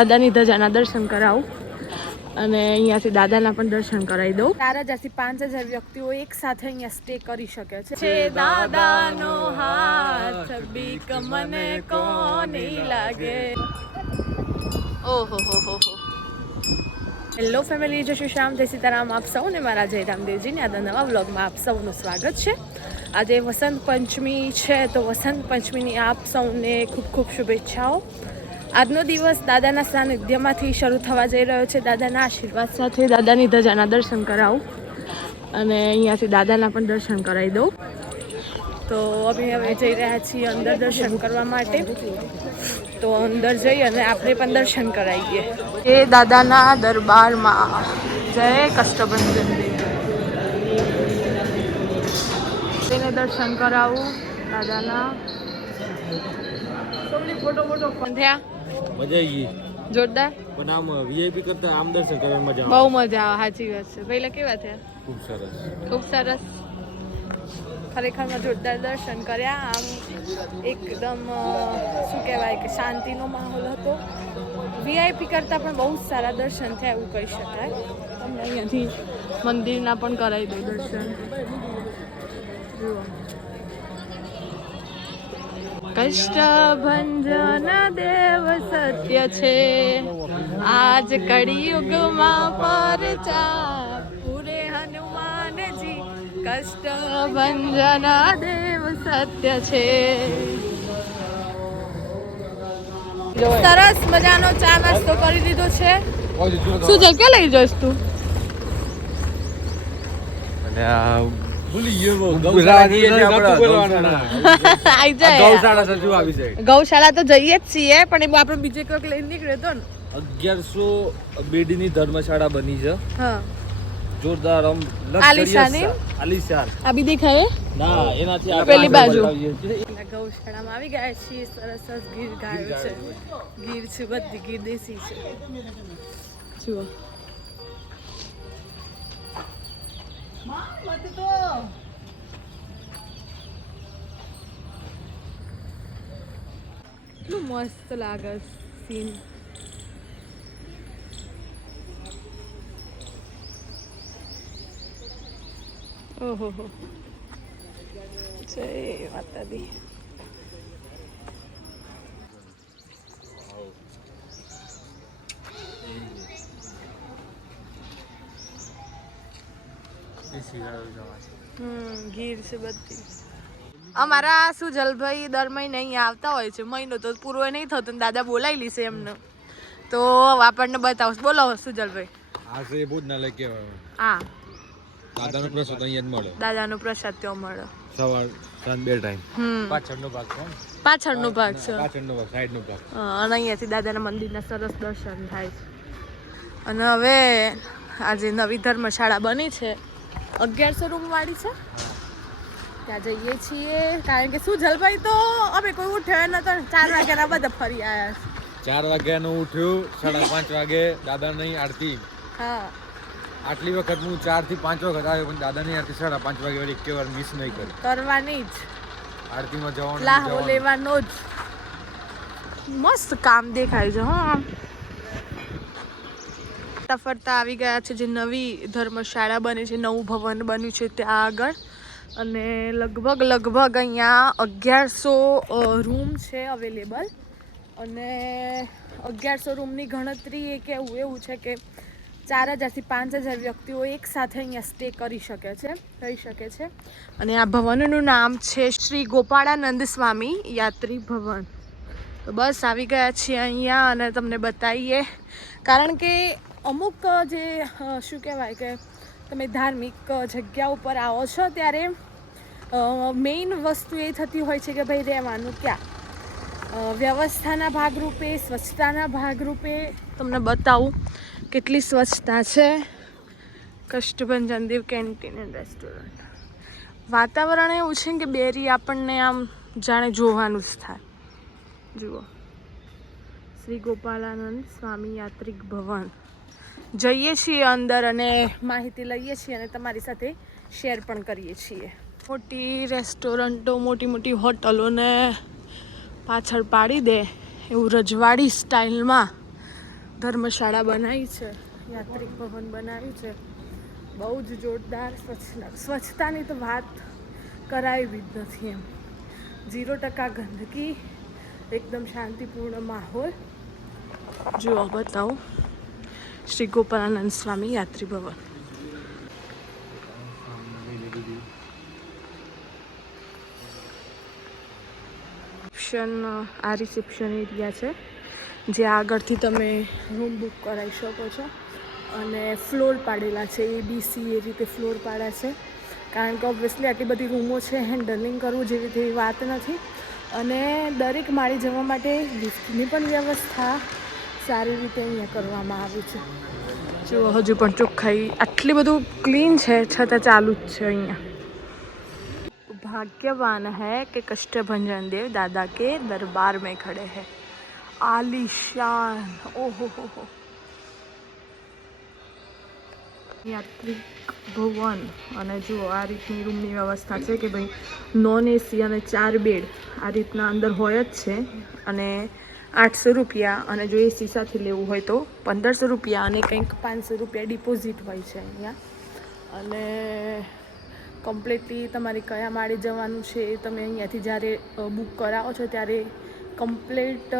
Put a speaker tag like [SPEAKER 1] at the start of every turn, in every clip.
[SPEAKER 1] દાદાની ધજાના દર્શન કરાવું. અને અહીંયાથી દાદાના પણ દર્શન કરાવી દઉં. ચાર હજારથી પાંચ હજાર વ્યક્તિઓ એક સાથે અહીંયા સ્ટે કરી શકે છે. છે દાદાનો હાથ બીક મને કોની લાગે? ઓહો હો હો હો હેલો ફેમિલી જય શ્રી શ્યામ જય સીતારામ. આપ સૌને મારા જય રામદેવજીને આ નવા વ્લોગમાં આપ સૌનું સ્વાગત છે. આજે વસંત પંચમી છે તો વસંત પંચમીની આપ સૌને ખૂબ ખૂબ શુભેચ્છાઓ. આજનો દિવસ દાદાના સાનિધ્યમાંથી શરૂ થવા જઈ રહ્યો છે. દાદાના આશીર્વાદ સાથે દાદાની ધજાના દર્શન કરાવું અને અહીંયાથી દાદાના પણ દર્શન કરાવી દઉં. તો અમે હવે જઈ રહ્યા છીએ અંદર દર્શન કરવા માટે. તો અંદર જઈ અને આપણે પણ દર્શન કરાવીએ. એ દાદાના દરબારમાં. જય કષ્ટભંજન તેને દર્શન કરાવું દાદાના. Photo photo. થયા
[SPEAKER 2] મજા આવી ગઈ?
[SPEAKER 1] જોરદાર.
[SPEAKER 2] પણ આમ વીઆઈપી કરતા આમ દર્શન કરવા મજા આવે.
[SPEAKER 1] બહુ મજા આવે સાચી વાત છે. પહેલા કેવા થયા?
[SPEAKER 2] ખૂબ સરસ.
[SPEAKER 1] ખૂબ સરસ. ખરેખરમાં જોરદાર દર્શન કર્યા. આમ એકદમ શું કહેવાય કે શાંતિનો માહોલ હતો. વીઆઈપી કરતાં પણ બહુ સારા દર્શન થયા એવું કહી શકાય. તમને અહીંયાથી મંદિરના પણ કરાવી દઉં દર્શન. જુઓ. કષ્ટભંજન દેવ સત્ય છે. આજ કળિયુગમાં પરચા પૂરે હનુમાનજી કષ્ટભંજન દેવ સત્ય છે. સરસ મજાનો ચા નાસ્તો કરી દીધો છે. શું કે લઈ જઈશ તું?
[SPEAKER 2] અને ગૌશાળા.
[SPEAKER 1] તો જઈએ જ છીએ પણ એમાં આપણે બીજે કોઈક લઈને નીકળે તો ને.
[SPEAKER 2] અગિયારસો બેડીની ધર્મશાળા બની છે. જોરદાર આમ
[SPEAKER 1] આલિશાની?
[SPEAKER 2] luxurious
[SPEAKER 1] આ બી દેખાય
[SPEAKER 2] ના એનાથી આ
[SPEAKER 1] પેલી બાજુ. ગૌશાળામાં આવી ગયા છીએ સરસ સરસ ગીર ગાયો છે. ગીર છે બધી ગીર દેશી છે. જુઓ. કેટલું મસ્ત લાગે સીન ઓહો જય માતાજી હમ ગીર છે બધી. અમારા સુજલભાઈ દર મહિને અહીંયા આવતા હોય છે મહિનો તો પૂરો નહીં થતો દાદા બોલાવી લેશે એમને. તો આપણને બતાવો બોલાવો સુજલભાઈ
[SPEAKER 3] આ છે લઈ કહેવાય.
[SPEAKER 1] હા.
[SPEAKER 3] દાદાનો પ્રસાદ અહીંયા જ મળે.
[SPEAKER 1] દાદાનો પ્રસાદ ત્યાં મળે.
[SPEAKER 3] સવાર સાંજ બે ટાઈમ. પાછળનો ભાગ છે
[SPEAKER 1] પાછળનો ભાગ છે.
[SPEAKER 3] પાછળનો ભાગ સાઈડનો ભાગ.
[SPEAKER 1] હા, અને અહીંયાથી દાદાના મંદિરના સરસ દર્શન થાય છે. અને હવે આજે નવી ધર્મશાળા બની છે. અગિયારસો રૂમ વાળી છે. ત્યાં જઈએ છીએ. કારણ કે શું જલભાઈ તો અમે કોઈ ઉઠ્યો નતો. ચાર વાગ્યાના બધા ફરી આવ્યા છે.
[SPEAKER 3] ચાર વાગ્યાનું ઉઠ્યું સાડા પાંચ વાગે દાદાની આરતી.
[SPEAKER 1] હા.
[SPEAKER 3] આટલી વખત હું ચારથી પાંચ વખત આવ્યો પણ દાદાની આરતી સાડા પાંચ વાગે વળી એકે વાર મિસ નહીં કરી
[SPEAKER 1] કરવાની જ.
[SPEAKER 3] આરતીમાં જવાનું
[SPEAKER 1] લાહો લેવાનો જ. મસ્ત કામ દેખાય છે હા ફરતા ફરતા આવી ગયા છે જે નવી ધર્મશાળા બની છે, નવું ભવન બન્યું છે ત્યાં આગળ. અને લગભગ લગભગ અહીંયા અગિયારસો રૂમ છે અવેલેબલ અને અગિયારસો રૂમની ગણતરી એ કેવું, એવું છે કે ચાર હજારથી પાંચ હજાર વ્યક્તિઓ એક સાથે અહીંયા સ્ટે કરી શકે છે રહી શકે છે. અને આ ભવનનું નામ છે શ્રી ગોપાળાનંદ સ્વામી યાત્રી ભવન. તો બસ આવી ગયા છીએ અહીંયા અને તમને બતાવીએ કારણ કે અમુક જે શું કહેવાય કે તમે ધાર્મિક જગ્યા ઉપર આવો છો ત્યારે મેઇન વસ્તુ એ થતી હોય છે કે ભાઈ રહેવાનું ક્યાં? વ્યવસ્થાના ભાગરૂપે, સ્વચ્છતાના ભાગરૂપે તમને બતાવું કેટલી સ્વચ્છતા છે. Kashtabhanjan Dev canteen and restaurant. વાતાવરણ એવું છે કે બેરી આપણને આમ જાણે જોવાનું જ થાય. જુઓ. શ્રી ગોપાલાનંદ સ્વામી યાત્રિક ભવન. જઈએ છીએ અંદર અને માહિતી લઈએ છીએ અને તમારી સાથે શેર પણ કરીએ છીએ. મોટી રેસ્ટોરન્ટો મોટી મોટી હોટલોને પાછળ પાડી દે એવું રજવાડી સ્ટાઇલમાં ધર્મશાળા બનાવી છે યાત્રિક ભવન બનાવ્યું છે. બહુ જ જોરદાર સ્વચ્છ સ્વચ્છતાની તો વાત કરાવી જ નથી એમ. ઝીરો ટકા ગંદકી એકદમ શાંતિપૂર્ણ માહોલ. જુઓ બતાવું. શ્રી ગોપાલાનંદ સ્વામી યાત્રી ભવન રિસેપ્શન આ રિસેપ્શન એરિયા છે, જે આગળથી તમે રૂમ બુક કરાવી શકો છો. અને ફ્લોર પાડેલા છે એ બી સી એ રીતે ફ્લોર પાડ્યા છે. કારણ કે ઓબ્વિયસલી આટલી બધી રૂમો છે હેન્ડલિંગ કરવું જેવી તેવી વાત નથી. અને દરેક માળી જવા માટે લિફ્ટની પણ વ્યવસ્થા સારી રીતે અહીંયા કરવામાં આવે છે. જુઓ, હજુ પણ ચોખ્ખાઈ આટલી બધું ક્લીન છે, છતાં ચાલુ જ છે અહીંયા. ભાગ્યવાન હૈ કે કષ્ટભંજન દેવ દાદા કે દરબાર મેં ખડે હૈ. આલિશાન, ઓહો હો. યાત્રિક ભવન. અને જુઓ, આ રીતની રૂમની વ્યવસ્થા છે કે ભાઈ નોન એસી અને ચાર બેડ આ રીતના અંદર હોય જ છે. અને આઠસો રૂપિયા અને જો એસી સાથે લેવું હોય તો પંદરસો રૂપિયા અને કંઈક પાંચસો રૂપિયા ડિપોઝિટ હોય છે અહીંયા. અને કમ્પ્લીટલી તમારે કયા માળે જવાનું છે એ તમે અહીંયાથી જ્યારે બુક કરાવો છો ત્યારે કમ્પ્લીટ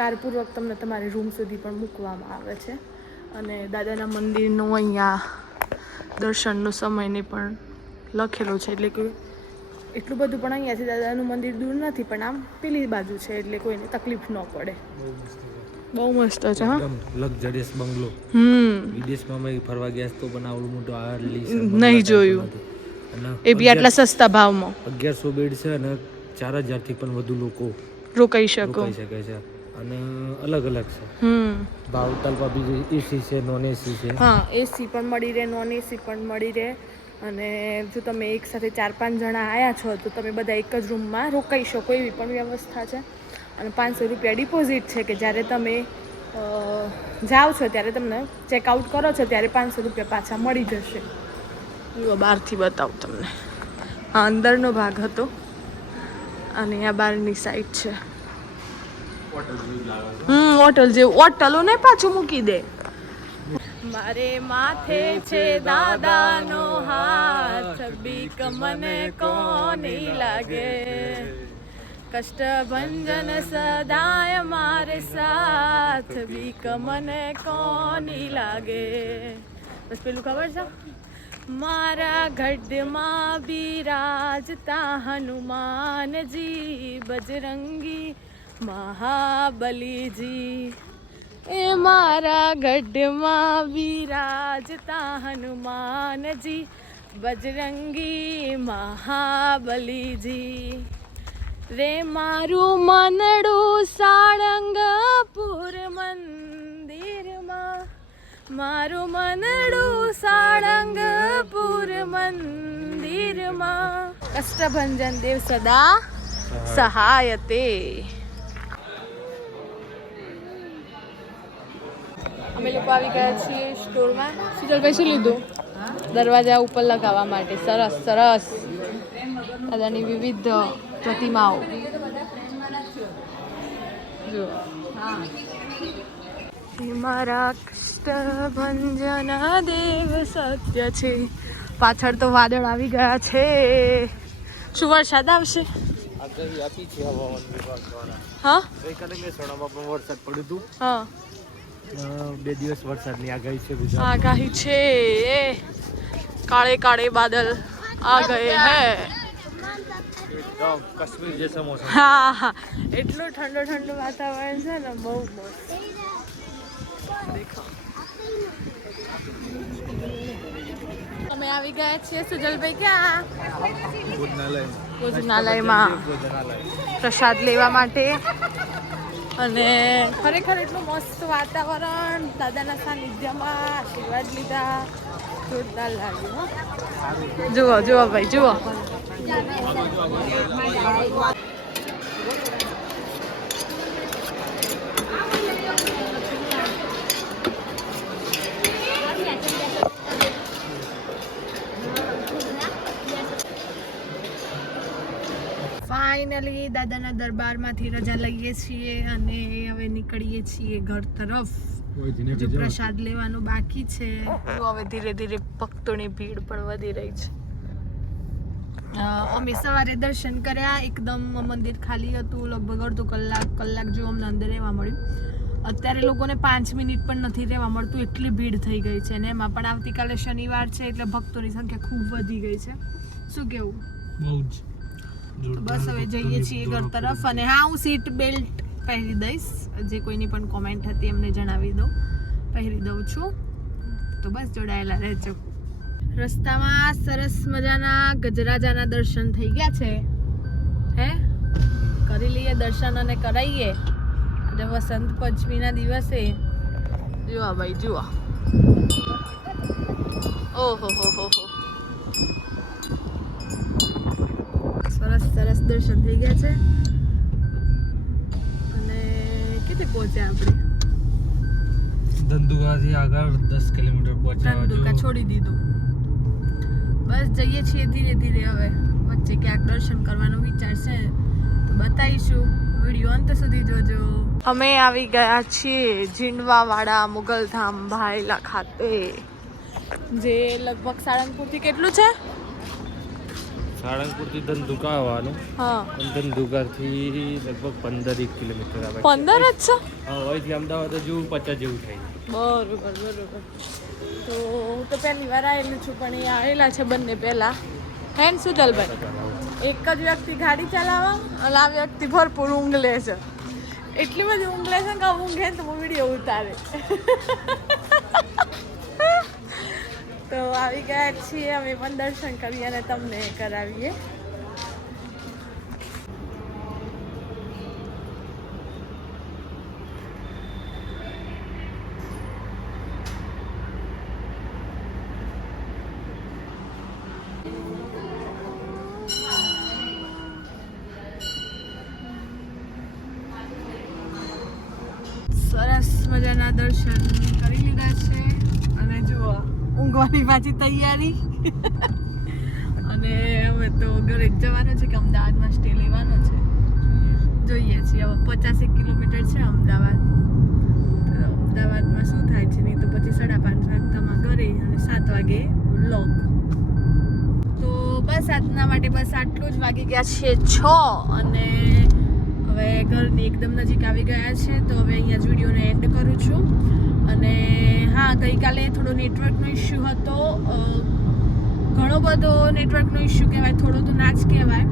[SPEAKER 1] કારપૂર્વક તમને તમારી રૂમ સુધી પણ મૂકવામાં આવે છે. અને દાદાના મંદિરનો અહીંયા દર્શનનો સમયને પણ લખેલો છે એટલે કે એટલું બધું પણ અહીંયાથી દાદાનું મંદિર દૂર નથી પણ આમ પેલી બાજુ છે એટલે કોઈને તકલીફ ન પડે. બહુ મસ્ત છે હા?
[SPEAKER 2] Luxurious bungalow.
[SPEAKER 1] હમ.
[SPEAKER 2] વિદેશમાં અમે ફરવા ગયા તો પણ આવડું મોટું આ લીસ
[SPEAKER 1] નહીં જોયું. એ બી આટલા સસ્તા ભાવમાં.
[SPEAKER 2] અગિયારસો બેડ છે અને ચાર હજારથી પણ વધુ લોકો
[SPEAKER 1] રોકાઈ શકો.
[SPEAKER 2] રોકાઈ શકે છે. અને અલગ અલગ છે.
[SPEAKER 1] હમ.
[SPEAKER 2] ભાવ તલપા બીજી એસી છે નોન એસી છે.
[SPEAKER 1] હા એસી પણ મળી રહે નોન એસી પણ મળી રહે. અને જો તમે એક સાથે ચાર પાંચ જણા આવ્યા છો તો તમે બધા એક જ રૂમમાં રોકાઈ શકો એવી પણ વ્યવસ્થા છે. અને પાંચસો રૂપિયા ડિપોઝિટ છે કે જ્યારે તમે જાઓ છો ત્યારે તમને ચેકઆઉટ કરો છો ત્યારે પાંચસો રૂપિયા પાછા મળી જશે. જુઓ બહારથી બતાવું તમને. આ અંદરનો ભાગ હતો અને આ બહારની સાઈડ છે. હમ હોટલ જેવું. હોટલો ને પાછું મૂકી દે. મારે માથે છે દાદાનો હાથ. બીક મને કોની લાગે? કષ્ટ ભંજન સદાય મારે સાથ. બીક મને કોની લાગે? બસ પેલું ખબર છે? મારા ગઢમાં બિરાજતા હનુમાનજી, બજરંગી, મહાબલીજી. એ મારા ગઢમાં બિરાજતા હનુમાનજી, બજરંગી મહાબલીજી. રે મારું મનડું સાળંગપુર મંદિરમાં, મારું મનડું સાળંગપુર મંદિરમાં. કષ્ટભંજન દેવ સદા સહાયતે. લોકો આવી ગયા છીએ સ્ટોરમાં. શીતલભાઈ શું લીધું? દરવાજા ઉપર લગાવવા માટે. સરસ સરસ. દાદાની વિવિધ પ્રતિમાઓ. જો હે મારા કષ્ટભંજન દેવ સત્ય છે. પાછળ તો વાદળ આવી ગયા છે. શું વરસાદ આવશે? હા?
[SPEAKER 2] ગઈકાલે મહેસાણામાં પણ વરસાદ પડ્યું હતું.
[SPEAKER 1] હા.
[SPEAKER 2] બે દિવસ વરસાદની આગાહી છે ગુજરાત
[SPEAKER 1] આગાહી છે કાળે કાળે બાદલ આ ગયે હે.
[SPEAKER 2] કશ્મીર જેસા મોસમ.
[SPEAKER 1] હા હા. એટલું ઠંડુ ઠંડુ વાતાવરણ છે ને બહુ મસ્ત. દેખો અમે આવી ગયા છીએ સુજલભાઈ ક્યાં? ભોજનાલયમાં. પ્રસાદ લેવા માટે. અને ખરેખર એટલું મસ્ત વાતાવરણ, દાદાના સાનિધ્યમાં આશીર્વાદ લીધા. જોરદાર લાગ્યું જુઓ જુઓ ભાઈ, જુઓ. ફાઇનલી દાદાના દરબારમાંથી રજા લઈએ છીએ અને હવે નીકળીએ છીએ ઘર તરફ. જો પ્રસાદ લેવાનું બાકી છે. હવે ધીરે ધીરે ભક્તોની ભીડ પણ વધી રહી છે. અમે સવારે દર્શન કર્યા. એકદમ મંદિર ખાલી હતું. લગભગ અડધો કલાક કલાક જેવું અમને અંદર રહેવા મળ્યું. અત્યારે લોકોને પાંચ મિનિટ પણ નથી રહેવા મળતું. એટલી ભીડ થઈ ગઈ છે ને. એમાં પણ આવતીકાલે શનિવાર છે એટલે ભક્તોની સંખ્યા ખૂબ વધી ગઈ છે. શું કેવું?
[SPEAKER 2] બહુ જ.
[SPEAKER 1] બસ હવે જઈએ છીએ ઘર તરફ અને હા હું સીટ બેલ્ટ પહેરી દઈશ. જે કોઈની પણ કોમેન્ટ હતી એમને જણાવી દઉં. પહેરી દઉં છું. તો બસ જોડાયેલા રહેજો. રસ્તામાં સરસ મજાના ગજરાજાના દર્શન થઈ ગયા છે. હે? કરી લઈએ દર્શન અને કરાવીએ આજે વસંત પંચમીના દિવસે. જુઓ ભાઈ જુઓ. ઓહો હો હો હો. સરસ સરસ દર્શન થઈ ગયા છે. અને કેટલે પહોંચ્યા આપણે?
[SPEAKER 2] ધંધુકાથી આગળ દસ કિલોમીટર પહોંચ્યા
[SPEAKER 1] ધંધુકા છોડી દીધું. બસ જઈએ છીએ ધીરે ધીરે હવે. વચ્ચે ક્યાંક દર્શન કરવાનો વિચાર છે. તો બતાવીશું. વીડિયો અંત સુધી જોજો. અમે આવી ગયા છીએ જીંડવાવાળા મુગલધામ ભાયલા ખાતે. જે લગભગ સાળંગપુરથી કેટલું છે?
[SPEAKER 2] સાળંગપુરથી ધંધુકા આવવાનું.
[SPEAKER 1] હા.
[SPEAKER 2] ધંધુકાથી લગભગ પંદર એક કિલોમીટર આવે
[SPEAKER 1] પંદર જ છે?
[SPEAKER 2] હા અહીંથી અમદાવાદ હજુ પચાસ જેવું થાય
[SPEAKER 1] બરોબર બરોબર. તો હું તો પહેલી વાર આવેલી છું પણ એ આવેલા છે બંને પહેલા. હેન ને સુજલભાઈ? એક જ વ્યક્તિ ગાડી ચલાવવા અને આ વ્યક્તિ ભરપૂર ઊંઘ લે છે. એટલી બધી ઊંઘ લે છે કે ઊંઘે તો હું વીડિયો ઉતારે. તો આવી ગયા છીએ, અમે પણ દર્શન કરીએ અને તમને કરાવીએ. સરસ મજાના દર્શન કરી લીધા છે. ઊંઘવાની પાછી તૈયારી. અને હવે તો ઘરે જવાનું છે કે અમદાવાદમાં સ્ટે લેવાનો છે. જોઈએ છીએ. હવે પચાસેક કિલોમીટર છે અમદાવાદ. અમદાવાદમાં શું થાય છે નહીં તો પછી સાડા પાંચ વાગતામાં ઘરે અને સાત વાગે લોક તો બસ આજના માટે બસ આટલું જ. વાગી ગયા છે છ અને હવે ઘરની એકદમ નજીક આવી ગયા છે. તો હવે અહીંયા જ વિડીયોને એન્ડ કરું છું. અને હા ગઈકાલે થોડો નેટવર્કનો ઇસ્યુ હતો. ઘણો બધો નેટવર્કનો ઇસ્યુ કહેવાય થોડો તો ના જ કહેવાય.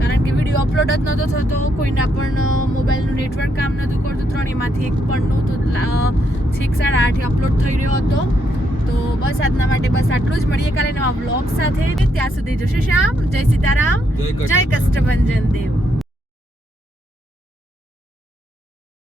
[SPEAKER 1] કારણ કે વીડિયો અપલોડ જ નહોતો થતો કોઈના પણ મોબાઈલનું નેટવર્ક કામ નહોતું કરતું ત્રણેયમાંથી એક પણ નહોતું લા- છેક સાડા આઠે અપલોડ થઈ રહ્યો હતો. તો બસ આજના માટે બસ આટલું જ. મળીએ કાલે નવા વ્લોગ સાથે. ત્યાં સુધી જશે શ્યામ. જય સીતારામ. જય કષ્ટભંજન દેવ.